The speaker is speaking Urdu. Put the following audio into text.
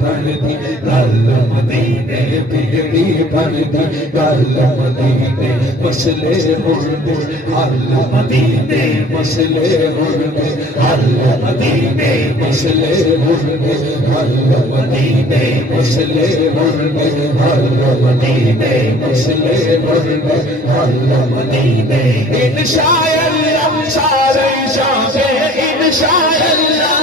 بھردی گل مدینے بجلی بھردی گل مدینے مسئلے ہوندے حل مدینے مسئلے ہوندے حل مدینے مسئلے ہوندے حل مدینے مسئلے ہوندے حل مدینے مسئلے ہوندے حل مدینے انشاء اللہ سارے شاہ انشاء اللہ